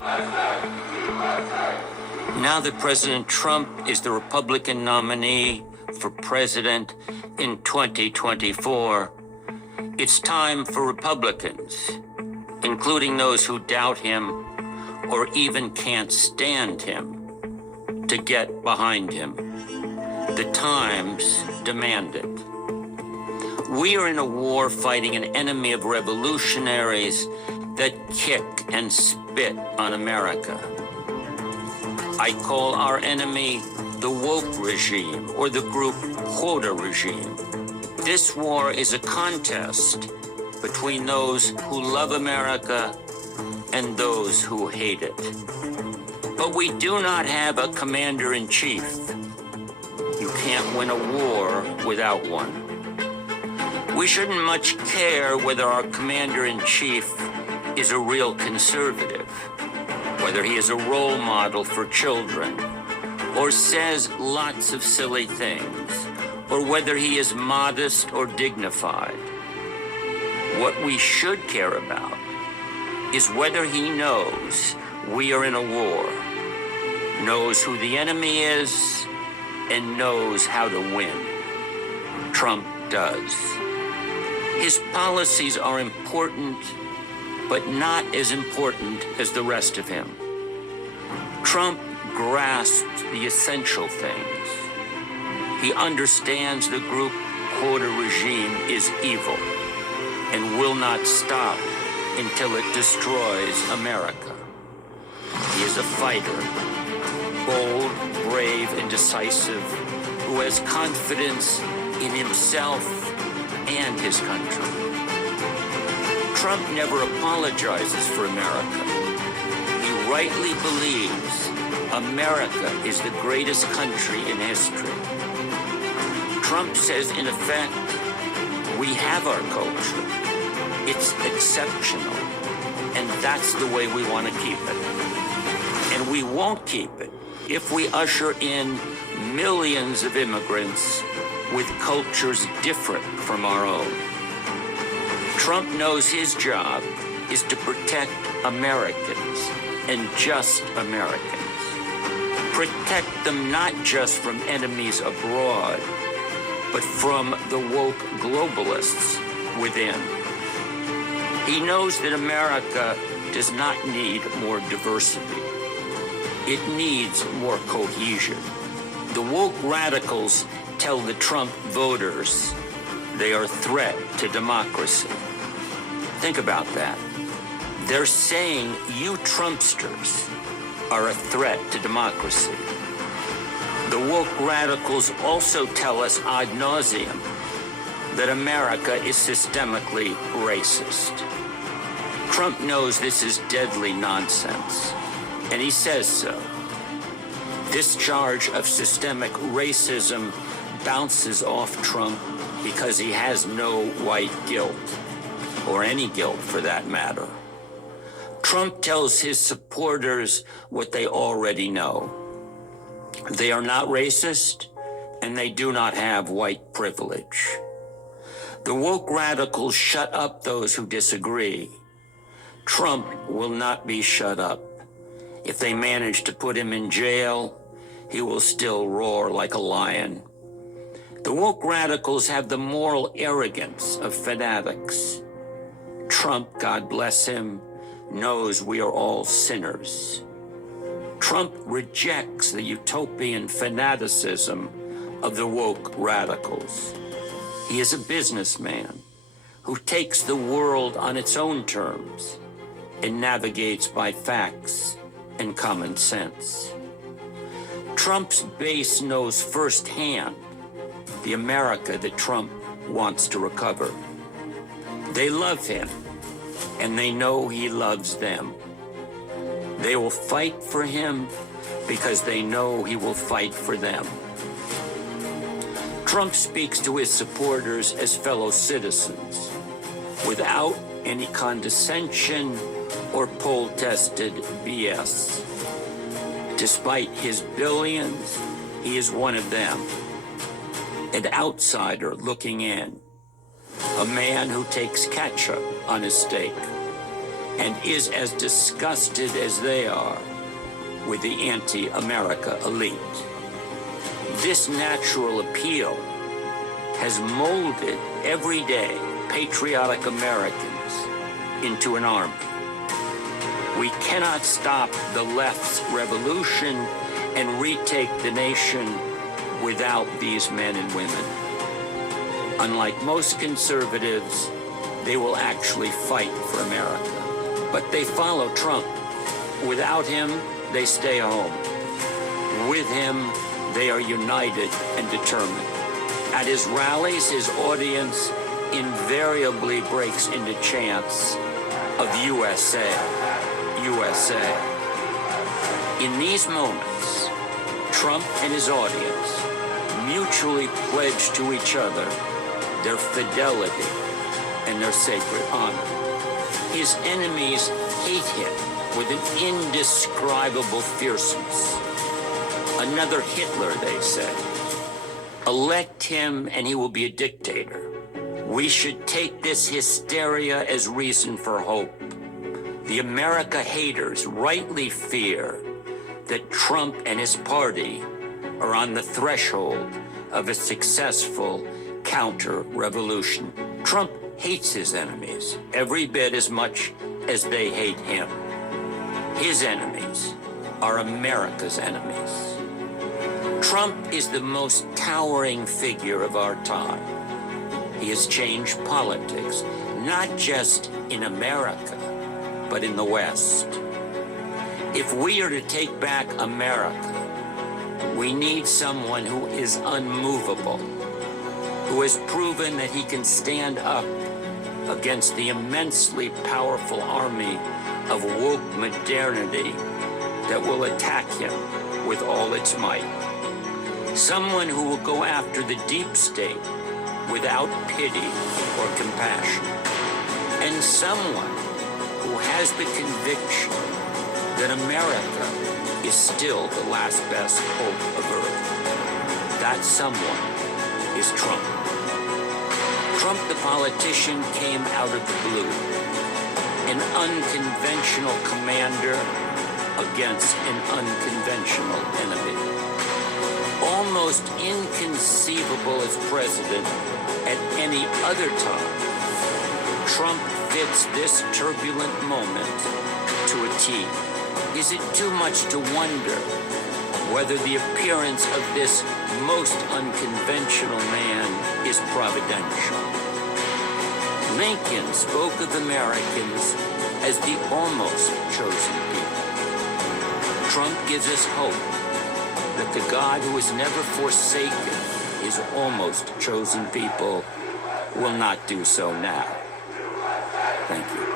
Now that President Trump is the Republican nominee for president in 2024, it's time for Republicans, including those who doubt him or even can't stand him, to get behind him. The times demand it. We are in a war fighting an enemy of revolutionaries that kick and spit on America. I call our enemy the woke regime, or the group quota regime. This war is a contest between those who love America and those who hate it. But we do not have a commander-in-chief. You can't win a war without one. We shouldn't much care whether our commander-in-chief is a real conservative, whether he is a role model for children, or says lots of silly things, or whether he is modest or dignified. What we should care about is whether he knows we are in a war, knows who the enemy is, and knows how to win. Trump does. His policies are important, but not as important as the rest of him. Trump grasps the essential things. He understands the group quota regime is evil and will not stop until it destroys America. He is a fighter, bold, brave, and decisive, who has confidence in himself and his country. Trump never apologizes for America. He rightly believes America is the greatest country in history. Trump says, in effect, we have our culture. It's exceptional, and that's the way we want to keep it. And we won't keep it if we usher in millions of immigrants with cultures different from our own. Trump knows his job is to protect Americans, and just Americans. Protect them not just from enemies abroad, but from the woke globalists within. He knows that America does not need more diversity. It needs more cohesion. The woke radicals tell the Trump voters they are a threat to democracy. Think about that. They're saying you Trumpsters are a threat to democracy. The woke radicals also tell us ad nauseum that America is systemically racist. Trump knows this is deadly nonsense, and he says so. This charge of systemic racism bounces off Trump because he has no white guilt, or any guilt for that matter. Trump tells his supporters what they already know. They are not racist, and they do not have white privilege. The woke radicals shut up those who disagree. Trump will not be shut up. If they manage to put him in jail, he will still roar like a lion. The woke radicals have the moral arrogance of fanatics. Trump, God bless him, knows we are all sinners. Trump rejects the utopian fanaticism of the woke radicals. He is a businessman who takes the world on its own terms and navigates by facts and common sense. Trump's base knows firsthand the America that Trump wants to recover. They love him, and they know he loves them. They will fight for him because they know he will fight for them. Trump speaks to his supporters as fellow citizens, without any condescension or poll-tested BS. Despite his billions, he is one of them, an outsider looking in, a man who takes ketchup on his steak. and is as disgusted as they are with the anti-America elite. This natural appeal has molded everyday patriotic Americans into an army. We cannot stop the left's revolution and retake the nation without these men and women. Unlike most conservatives, they will actually fight for America. But they follow Trump. Without him, they stay home. With him, they are united and determined. At his rallies, his audience invariably breaks into chants of USA, USA. In these moments, Trump and his audience mutually pledge to each other their fidelity and their sacred honor. His enemies hate him with an indescribable fierceness. Another Hitler, they say. Elect him and he will be a dictator. We should take this hysteria as reason for hope. The America haters rightly fear that Trump and his party are on the threshold of a successful counter-revolution. Trump hates his enemies every bit as much as they hate him. His enemies are America's enemies. Trump is the most towering figure of our time. He has changed politics, not just in America, but in the West. If we are to take back America, we need someone who is unmovable, who has proven that he can stand up against the immensely powerful army of woke modernity that will attack him with all its might. Someone who will go after the deep state without pity or compassion. And someone who has the conviction that America is still the last best hope of Earth. That someone is Trump. Trump, the politician, came out of the blue. An unconventional commander against an unconventional enemy. Almost inconceivable as president at any other time, Trump fits this turbulent moment to a T. Is it too much to wonder whether the appearance of this most unconventional man is providential? Lincoln spoke of Americans as the almost chosen people. Trump gives us hope that the God who has never forsaken his almost chosen people will not do so now. Thank you.